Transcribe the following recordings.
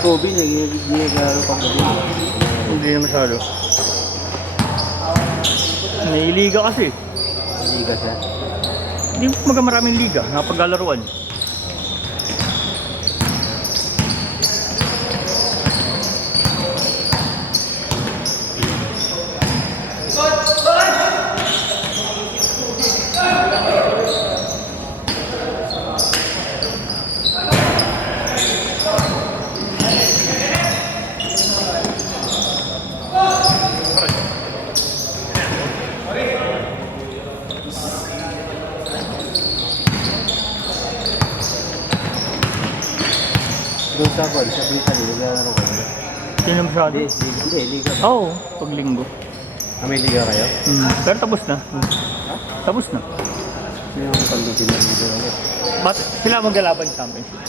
Kobe, nagigigaro pang gabi. Hindi na masyado. May liga kasi. Liga siya. Hindi maraming liga, napaglalaruan. Doon sa ball, sa Britain, naglalaro kayo. Sino masyado? Hindi, liga. Oo, pag linggo. May liga kayo? Pero tapos na. Tapos na. Sino yung pag-liga na liga ulit? Ba't sila maglalaban sa championship?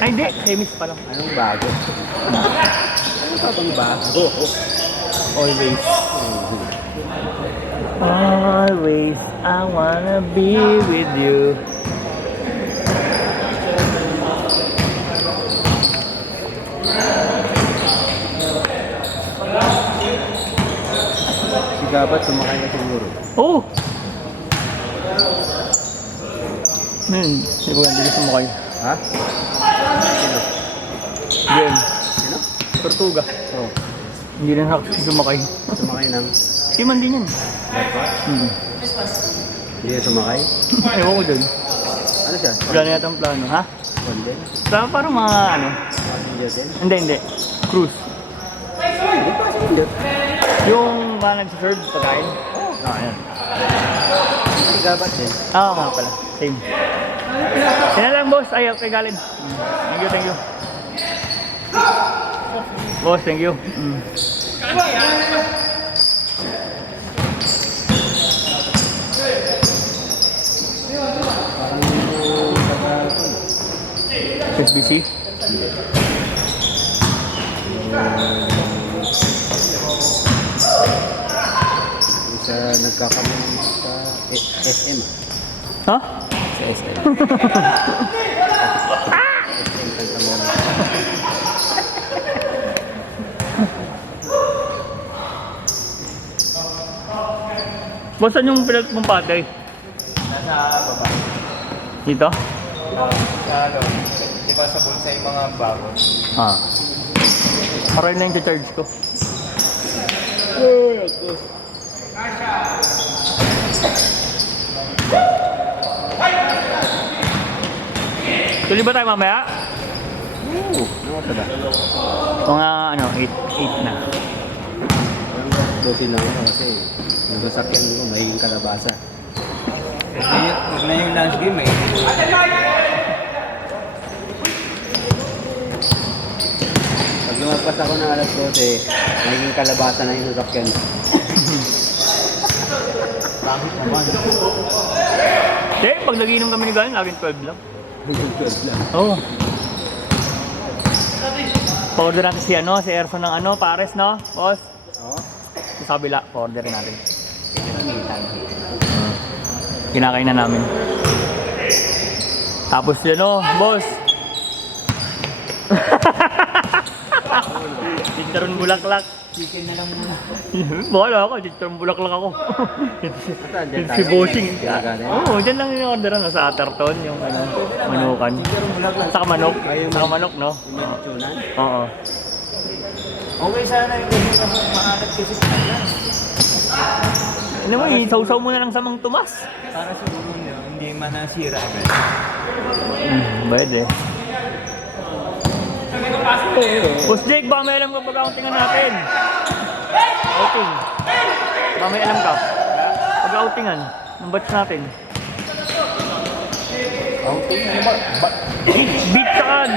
Ay hindi, semis pa lang. Anong bago? Ano pa bang bago? Always. Always, I wanna be with you. Si Gabat, sumakay na siguro. Oh! Hindi ko hindi sumakay. Ha? Sino? Game. Sino? Tortuga. Oh, Hindi rin sumakay. sumakay ng... Si man din yan. Hindi na sumakay? Ewan ko dun. Ano siya? Wala na yata ang plano, ha? Condel? Sa parang mga ano. Passenger din? Hindi. Cruise. Hindi passenger. Yung ba nag-serve pagkain? Yan. Si Gabat din. Nga pala. Same. Yan lang boss. Ay, okay galing. Thank you. Boss, thank you. SBC? Isa nagkakamali sa SM. Ha? Sa SM. SM Cantamona. Boss, saan yung pinag mong patay? Nasa baba. Dito? Sa ano, di ba sa bulsa yung mga bago? Para na yung charge ko. Tuloy ba tayo mamaya? Ano ka ba? Mga 8 na. Dosin lang ako kasi yung sasakyan ko mahiging kalabasa. Huwag na yung last game eh. Pag lumagpas ako ng alas 12, mahiging kalabasa na yung sasakyan. Bakit naman? Pag nagiinom kami ni Galen, laging 12 lang. Mahiging 12 lang. Oo. Pa-order natin si Erson ng pares, no? Boss? Oo? Sa kabila, pa-orderin natin. Kinakain na namin. Tapos boss. Chicharon bulaklak. Chicken na lang muna. Bahala ako, chicharon bulaklak ako. Saan dyan Si Bossing. Gagaling? Oo, dyan lang yung orderan sa Atherton, yung manukan. Saka manok. Saka manok, no? Yung meditunan? Oo. Okay sana yung kasi kasi mahanap kasi talaga. Ano mo, isaw-saw mo na lang sa Mang Tomas. Para sa ulo nyo, hindi man nasira agad. Bayad eh. Boss Jake, baka may alam ka pag-outingan natin. Outing. Baka may alam ka. Pag-outingan ng batch natin. Outing? Ano ba? Beach saka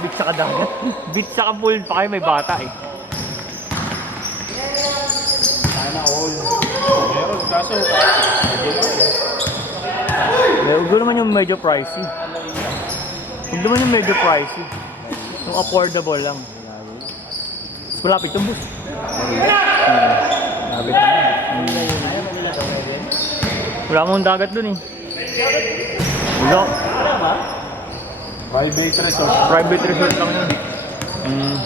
beach saka dagat. Beach saka pool pa kayo, may bata eh. Sana all. Meron, kaso Huwag naman yung medyo pricey. Huwag naman yung medyo pricey. Yung affordable lang. Malapit yung bus. Malapit naman. Wala mong dagat dun eh. Wala. Private resort. Private resort lang yun. Hmm.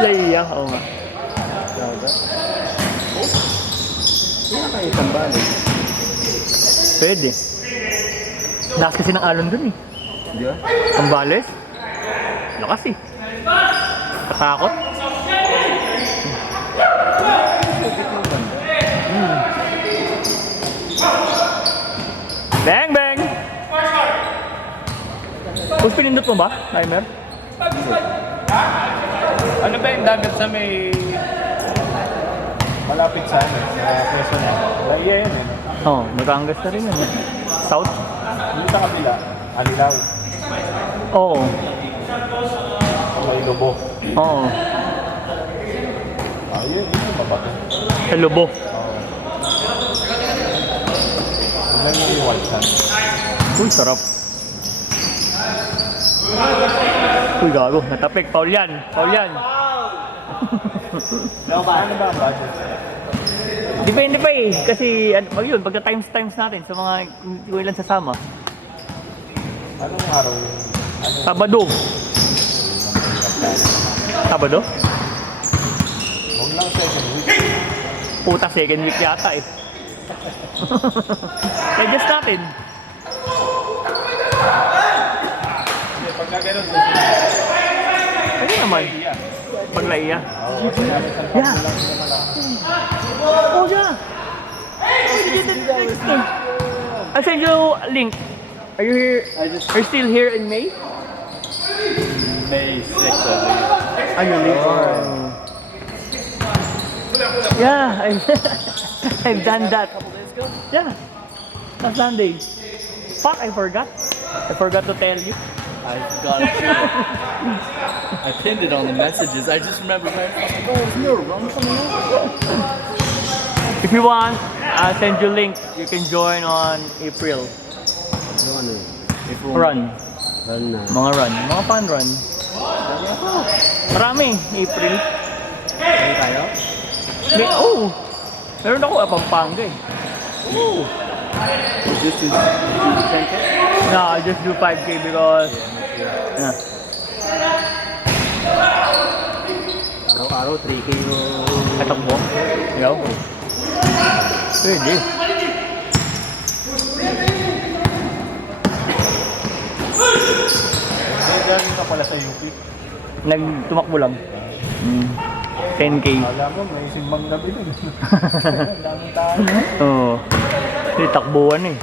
Laya, oo nga. Wala kayo isang balik. Pwede. Lakas kasi ng alon dun eh. Di ba? Ambales? Lakas eh. Katakot. Bang bang! Tapos pinindot mo ba, timer? Ano ba yung dagat sa may... malapit sa amin, sa Quezon na? Laya yun eh. Oo, Batangas na rin yun eh. South? Dito sa kabila, Alilaw. Oo. Sa may Lobo. Oo. Yun yung mabato. Sa Lobo. Yun lang yung white sand. Uy, sarap. Uy, gago. Natapik. Paul yan. Paul yan. Ano ba ang budget? Depende pa eh. Kasi, pag yun, pagka times natin sa mga kung ilan sasama. Anong araw? Sabado. Sabado? Huwag lang second week. Puta, second week yata eh. Adjust natin. Hindi, pagka ganun, Ano naman? Paglaya. Yeah. Oh, yeah. I'll send you a link. Are you here? Are you still here in May? May 6, I believe. Are you late? Yeah, I've done that. Yeah. Last Sunday. Fuck, I forgot. I forgot to tell you. I forgot it too. I pinned it on the messages. I just remember going, oh, isn't there a run coming up? If you want, I'll send you link. You can join on April. Ano ano? Run. Run na. Mga run. Mga fun run. Marami. April. Ano tayo? Meron ako Pampanga eh. Just to 10K? No, I just do 5K because... Yeah. Araw-araw 3K yung... Katak mo? Yaw. Pwede. Galing ka pala sa UP. Nagtumakbo lang. 10K. Alam mo, may simbang gabi dun. Ang daming tayo. Oo. Kasi takbuhan eh.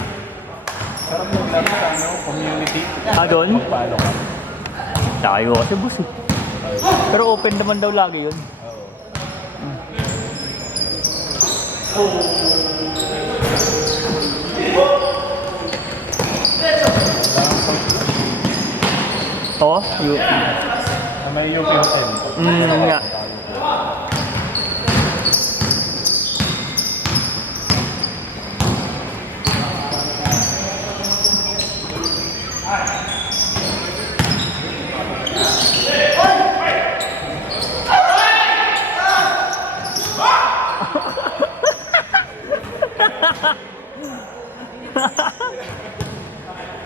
Sarap yung laro sa community. Doon? Magpaano ka? Tayo kasi bus eh. Pero open naman daw lagi yun. Oo, UP. Sa may UP Hotel. Nga.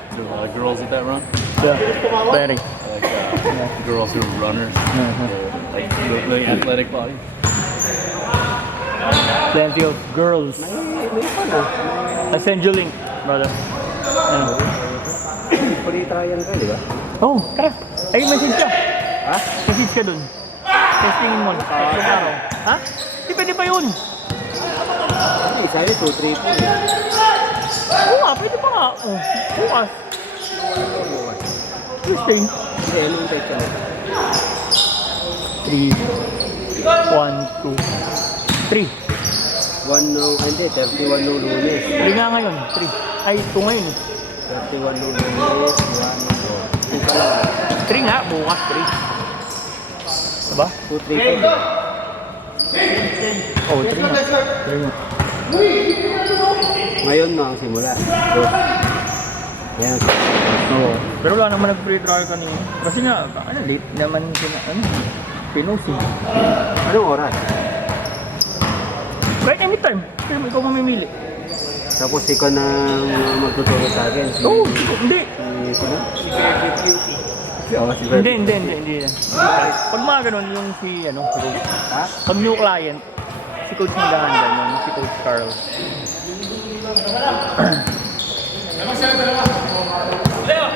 There were a lot of girls at that run. Yeah, very. Like girls who are runners. Like really athletic body. Plenty of girls. I send you link, brother. Free trial ka, di ba? Oh, tara. Ay, message ka. Ha? Message ka dun. Testingin mo. Tatlong araw. Ha? Di pwede pa yun. Hindi, sabi 2, 3, 4. Oo nga, pwede pa nga. Oh, bukas. Tuesday. Hindi, anong type ka na? 3, 1, 2, 3. 1 no, hindi, 31 no lunes. 3 nga ngayon. 3. Ay, 2 ngayon. 31 no lunes, 1 no. 2 pa lang. 3 nga, bukas 3. Diba? 2, 3, 4. Oh, 3 nga. 3 nga. Ngayon no ang simula. So, Yan. Oo. Pero wala naman nag-free trial kanina. Kasi nga, late naman pinusi. Anong oras? Kahit anytime. Pero ikaw mamimili. Tapos ikaw na magtuturo sa akin. Oo, hindi. Sino? Si Hindi. Pag mga ganun, yung si Coach. Ha? Pag new client, si Coach maghahandle nun, si Coach Carl.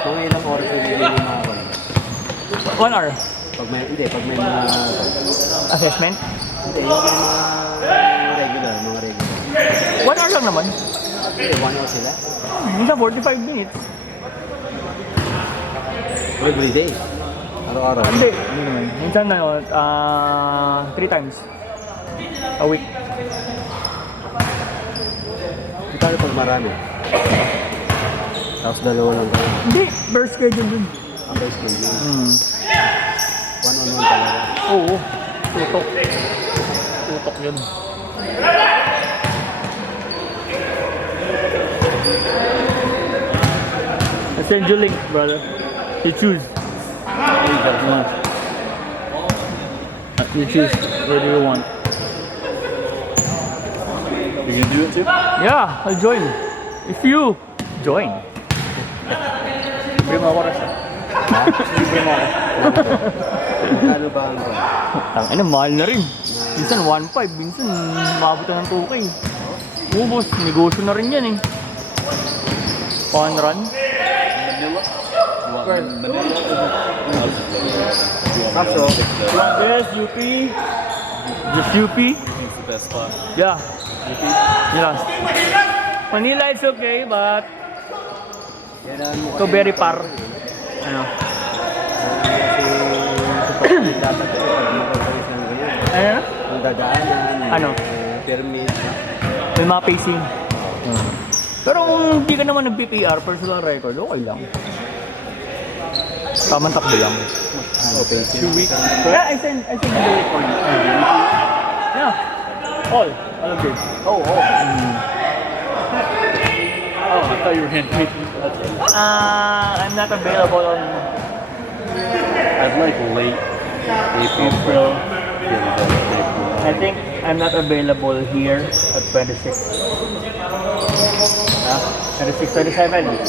Kung ilang oras na hindi mga ako. 1 hour. Pag may mga... Assessment? Hindi, yung mga regular. 1 hour lang naman. Hindi, 1 hour sila. Minsan 45 minutes. Every day. Araw-araw. Hindi naman. Minsan 3 times a week. Ito pag marami. Tapos dalawa lang tayo. Hindi, per schedule dun. Ang best ko yun. Hmm. One-on-one talaga. Oo. Tutok. Tutok yun. I send you link, brother. You choose. You choose. Where do you want? You gonna do it too? Yeah, I'll join. If you join. Libre mo ako rin. Libre mo ako. Magkano ba ang Mahal na rin. Minsan 1.5, minsan maabot na ng 2K. Oo, boss, negosyo na rin yan eh. Pawn run? Manila? What, Manila? Kaso, Yes, UP. Just UP. It's the best spot. Yeah. Yeah. Manila is okay, but kailangan mo so very far. Ano? Kasi dapat pag makapagpalis ng ganyan. Ano? Ang dadaanan, Ano? permit. May mga pacing. Pero kung hindi ka naman nag-PPR, personal record, okay lang. Tamang takbo lang. Okay, 2 weeks. Yeah, I send the report. Yeah. All of this. Oh. Oh, I thought you were handmaking. I'm not available on I'd like late April. I think I'm not available here at 26. 26, 27. I'm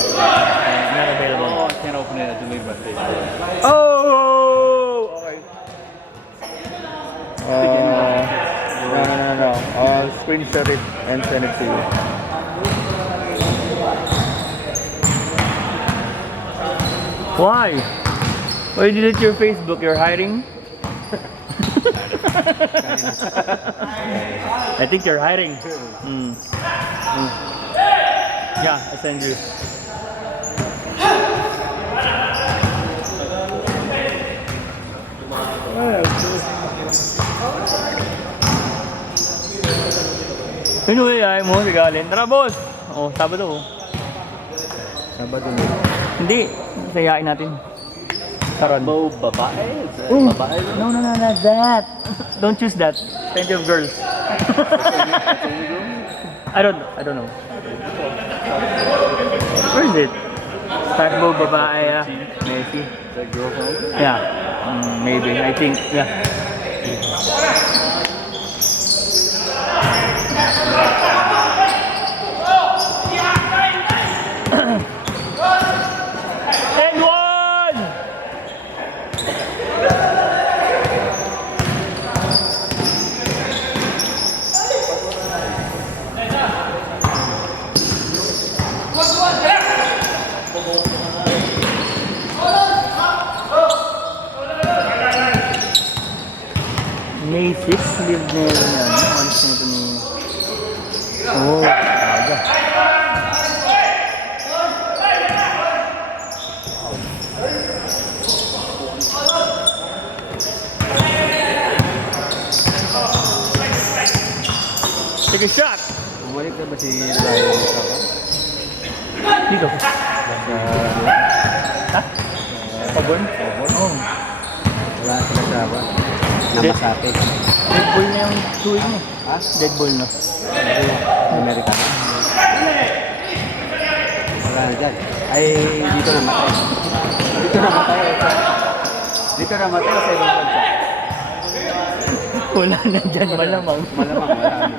not available. Oh, I can't open it. I deleted my Facebook. Oh! Okay. No. I'll screenshot it and send it to you. Why? Why you delete your Facebook? You're hiding? I think you're hiding. Yeah, I send you. Pinuwi ay mo si Galen. Tara, boss! Oh, Sabado. Sabado mo. Hindi, sayain natin. Karon. Mo babae? Ooh. Babae? No, not that. Don't choose that. Plenty of girls. I don't know. Where is it? Starbo, babae, Messi. That girl home? Yeah, maybe. I think, yeah. And one! May 6 live na yun yan. Alis na ito ni... Oh, aga. Take a shot! Bumalik na ba si Ryan sa ka? Dito. Ha? Pabon? Oh. Wala sila sa ba? Namasate. Dead ball na yung tuwing mo. Ha? Dead ball na. Amerika na? Wala na dyan. Ay, dito namatay. Dito namatay. Dito namatay sa ibang bansa. Wala na dyan, malamang. Malamang, marami.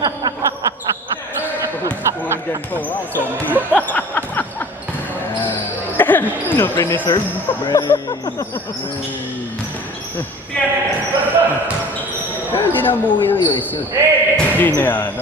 Kung andyan po, wow, zombie. Ano, pre-reserve? Pero hindi na umuwi ng US yun. Hindi na yan.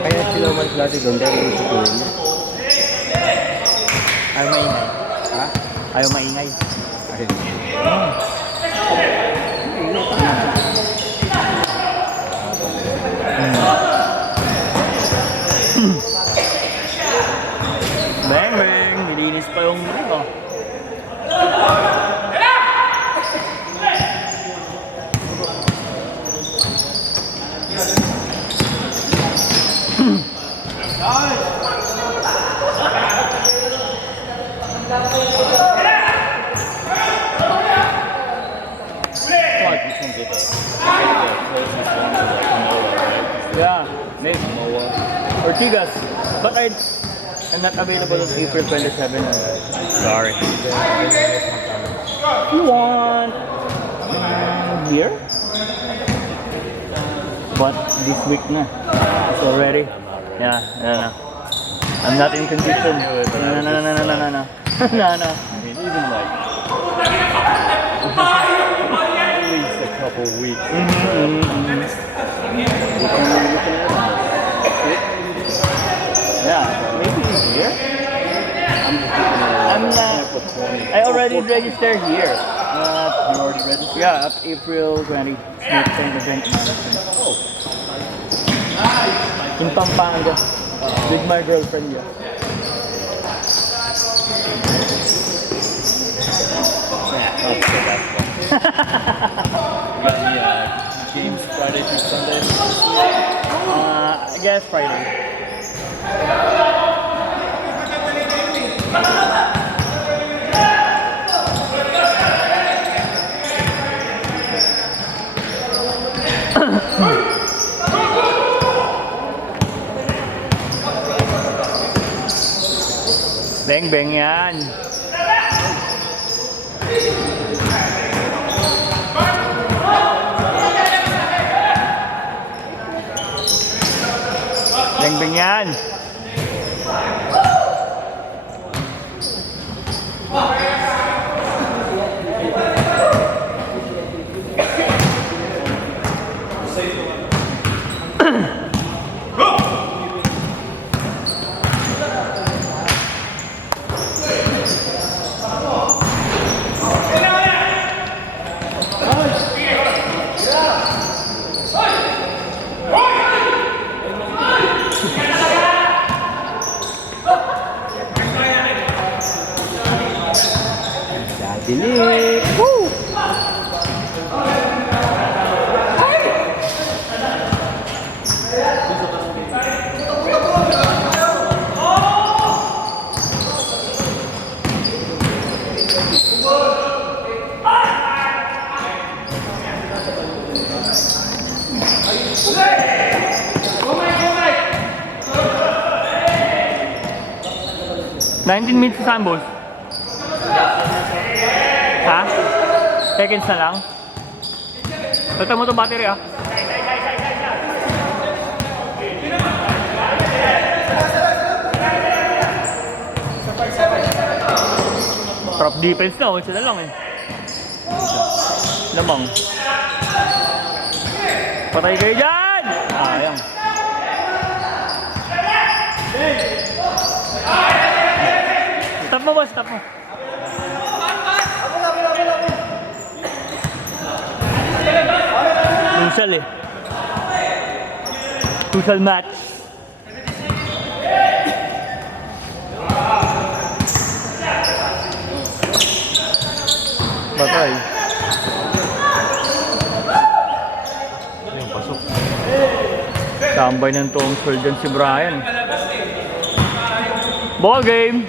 Kaya sila umalis dati doon dahil yung sukurin niya. Ayaw maingay. Ha? Ayaw maingay. Ay. Bang, bang. Nilinis pa yung ring, oh. Like, which one's it? The closest one to like Noah, right? Yeah, maybe. Noah. Ortigas. But I'm not available on April 27. Sorry. You want here? But this week na. It's already. Yeah, no. I'm not in condition. No. No. I mean, even like at least a couple weeks. Yeah, maybe here. I'm not. April 20. I already registered here. You already registered? Yeah, at April 20. Next time event management. Oh. In Pampanga. With my girlfriend, yeah. That's the last one. You got any games Friday through Sunday? I guess Friday. Beng-beng yan. Beng-beng yan. Dinig! Woo! Nineteen minutes sa boss. Ha? Seconds na lang? Tata mo itong battery, ah. Drop defense na, isa na lang eh. Lamang. Patay kayo dyan! Ayang. Stop mo, boss, stop mo. Crucial eh. Crucial match. Batay. Ayun, pasok. Tambay ng tungkol dyan si Brian. Ball game.